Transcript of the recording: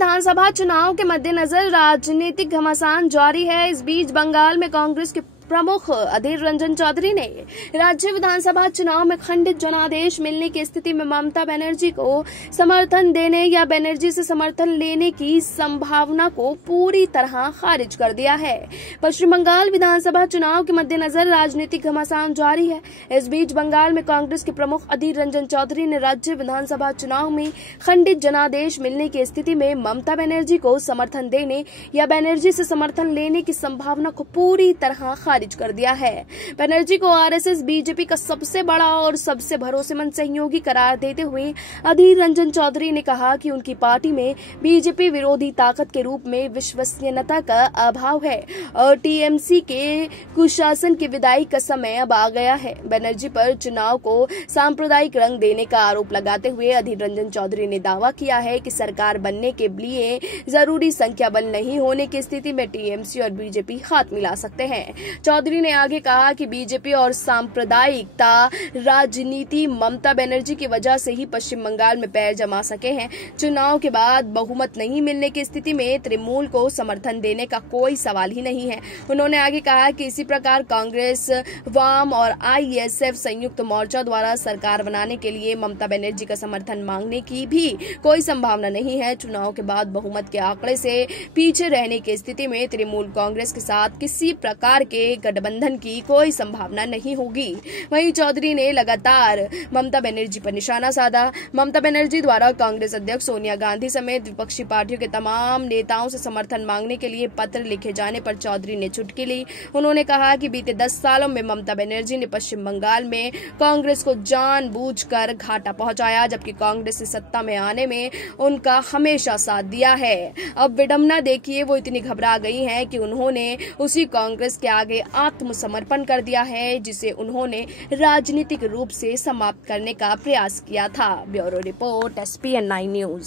विधानसभा चुनाव के मद्देनजर राजनीतिक घमासान जारी है। इस बीच बंगाल में कांग्रेस के प्रमुख अधीर रंजन चौधरी ने राज्य विधानसभा चुनाव में खंडित जनादेश मिलने की स्थिति में ममता बनर्जी को समर्थन देने या बनर्जी से समर्थन लेने की संभावना को पूरी तरह खारिज कर दिया है। पश्चिम बंगाल विधानसभा चुनाव के मद्देनजर राजनीतिक घमासान जारी है। इस बीच बंगाल में कांग्रेस के प्रमुख अधीर रंजन चौधरी ने राज्य विधानसभा चुनाव में खंडित जनादेश मिलने की स्थिति में ममता बनर्जी को समर्थन देने या बनर्जी से समर्थन लेने की संभावना को पूरी तरह खारिज कर दिया है। बनर्जी को आरएसएस बीजेपी का सबसे बड़ा और सबसे भरोसेमंद सहयोगी करार देते हुए अधीर रंजन चौधरी ने कहा कि उनकी पार्टी में बीजेपी विरोधी ताकत के रूप में विश्वसनीयता का अभाव है और टीएमसी के कुशासन की विदाई का समय अब आ गया है। बनर्जी पर चुनाव को सांप्रदायिक रंग देने का आरोप लगाते हुए अधीर रंजन चौधरी ने दावा किया है कि सरकार बनने के लिए जरूरी संख्या बल नहीं होने की स्थिति में टीएमसी और बीजेपी हाथ मिला सकते हैं। चौधरी ने आगे कहा कि बीजेपी और सांप्रदायिकता राजनीति ममता बनर्जी की वजह से ही पश्चिम बंगाल में पैर जमा सके हैं। चुनाव के बाद बहुमत नहीं मिलने की स्थिति में तृणमूल को समर्थन देने का कोई सवाल ही नहीं है। उन्होंने आगे कहा कि इसी प्रकार कांग्रेस, वाम और आईएसएफ संयुक्त मोर्चा द्वारा सरकार बनाने के लिए ममता बनर्जी का समर्थन मांगने की भी कोई संभावना नहीं है। चुनाव के बाद बहुमत के आंकड़े से पीछे रहने की स्थिति में तृणमूल कांग्रेस के साथ किसी प्रकार के गठबंधन की कोई संभावना नहीं होगी। वहीं चौधरी ने लगातार ममता बनर्जी पर निशाना साधा। ममता बनर्जी द्वारा कांग्रेस अध्यक्ष सोनिया गांधी समेत विपक्षी पार्टियों के तमाम नेताओं से समर्थन मांगने के लिए पत्र लिखे जाने पर चौधरी ने चुटकी ली। उन्होंने कहा कि बीते 10 सालों में ममता बनर्जी ने पश्चिम बंगाल में कांग्रेस को जानबूझकर घाटा पहुंचाया, जबकि कांग्रेस से सत्ता में आने में उनका हमेशा साथ दिया है। अब विडंबना देखिए, वो इतनी घबरा गई हैं कि उन्होंने उसी कांग्रेस के आगे आत्मसमर्पण कर दिया है जिसे उन्होंने राजनीतिक रूप से समाप्त करने का प्रयास किया था। Bureau report SPN9 news.